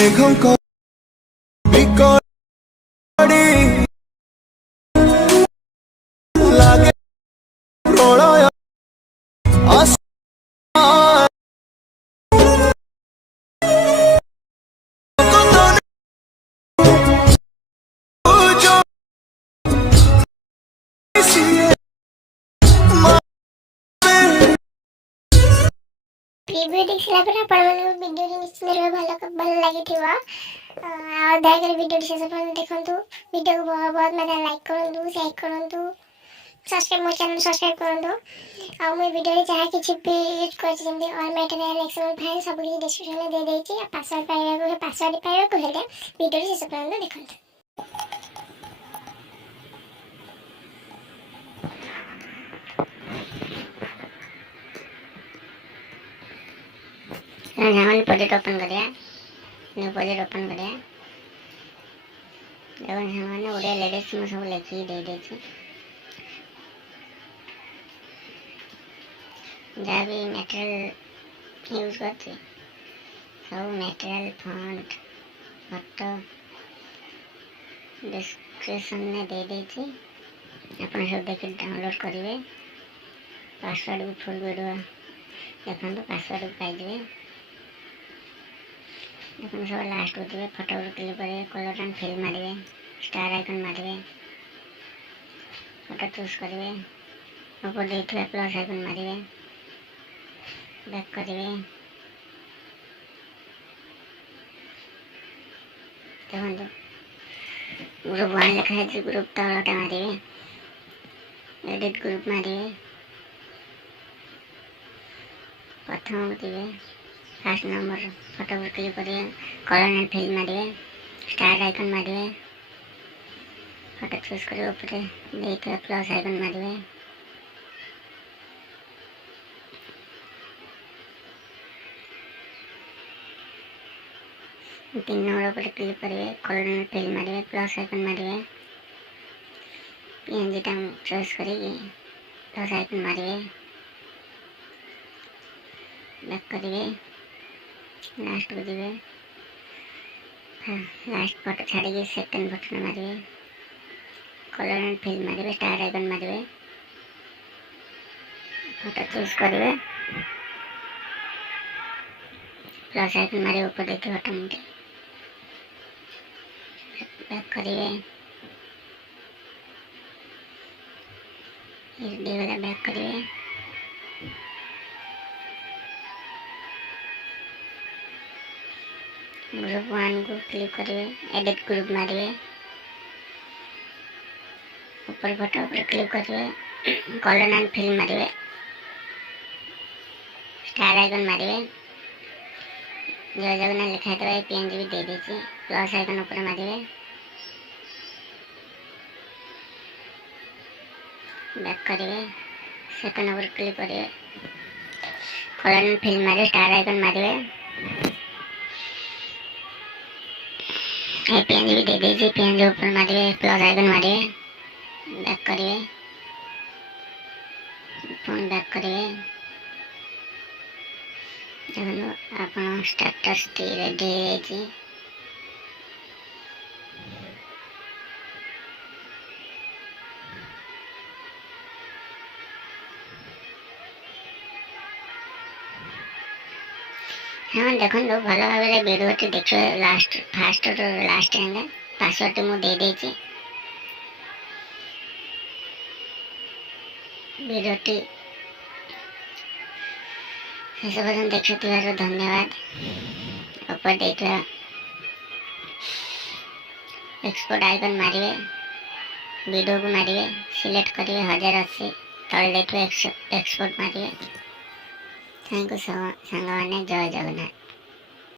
मेघଙ୍କ ବିକଳି ଲାଗେ ପ୍ରଳୟ वीडियो देखला पर आपण वीडियो निश्चित भल लगी दयाकर वीडियो शेष पर्यंत देखु। वीडियो को बहुत बहुत मतलब लाइक करूँ, शेयर करूँ, सब्सक्राइब मो चैनल सब्सक्राइब करूँ। आ मैं वीडियो जहाँ किसी भी यूज कर ⴨ सब किसी डिस्क्रिप्शन में दे देती। पासवर्ड पाइबा हेले वीडियो शेष पर्यंत देखु। प्रोजेक्ट ओपन करिया, न्यू प्रोजेक्ट ओपन करिया। देखो हमने ओडिया लेडीज में सब लिखी दे देछि। जहाँ भी मटेरियल यूज करते सब मटेरियल फॉन्ट फोटो डिस्क्रिप्शन में दे देछि। अपन सब देख डाउनलोड करिवे। पासवर्ड भी फुल वीडियो देखो, पासवर्ड भी पाइबे। देखो सब लास्ट को दिवे फोटो क्लिक करेंगे, कलर एंड फिल मारे, स्टार आइकन मारे, फोटो चूज करेंगे, ऊपर देखिए प्लस आइकन मारे, बैक करेंगे। देखो ग्रुप 1 लिखा है, ग्रुप तलटा मारे, एडिट ग्रुप मारे, प्रथम दिवे फर्स्ट नंबर फोटो क्लिक करिए, कलर एंड फिल मारिए, स्टार आइकन मारिए, फोटो चूज करिए, ऊपर देखिए प्लस आइकन मारिए, तीन नंबर पर क्लिक करिए, कलर एंड फिल मारिए, प्लस आइकन मारिए, पीएनजी टाइम चॉइस करिए, प्लस आइकन मारिए, बैक करिए, लास्ट को दिवे। हाँ लास्ट फोटो छाड़िए, सेकंड बटन मारिए, कलर एंड फिल मारिए, स्टार आइकन मारिए, फोटो चूज करिए, प्लस आइकन मारिए, ऊपर देखिए बटन बैक करिए, बैक करिए। ग्रुप 1 को क्लिक करिए, एडिट ग्रुप मारिए, ऊपर फोटो पर क्लिक करिए, कलर एंड फिल मारिए, स्टार आइकन मारिए, जय जगन्नाथ लिखा है पीएनजी भी दे दीजिए, प्लस आइकन ऊपर मारिए, बैक करिए, सेकंड ऊपर क्लिक करिए, कलर एंड फिल मारिए, स्टार आइकन मारिए, पीएनजी भी दे दीजिए, पीएनजी ऊपर मारिए, प्लस आइकन मारिए, बैक करिए, फोन बैक करिए। देखो आप स्टेटस रेडी है। हाँ देखो भल भाव वीडियो देखिए, last fast last and password मुझे दे देछि। वीडियो शेष पर्यंत देखुथिबार धन्यवाद। ऊपर देखिए एक्सपोर्ट आइकन मारिए, वीडियो को मारिए, सिलेक्ट करिए 1080, तले देखिए एक्सपोर्ट मारिए। थैंक यू सांग मैंने। जय जगन्नाथ।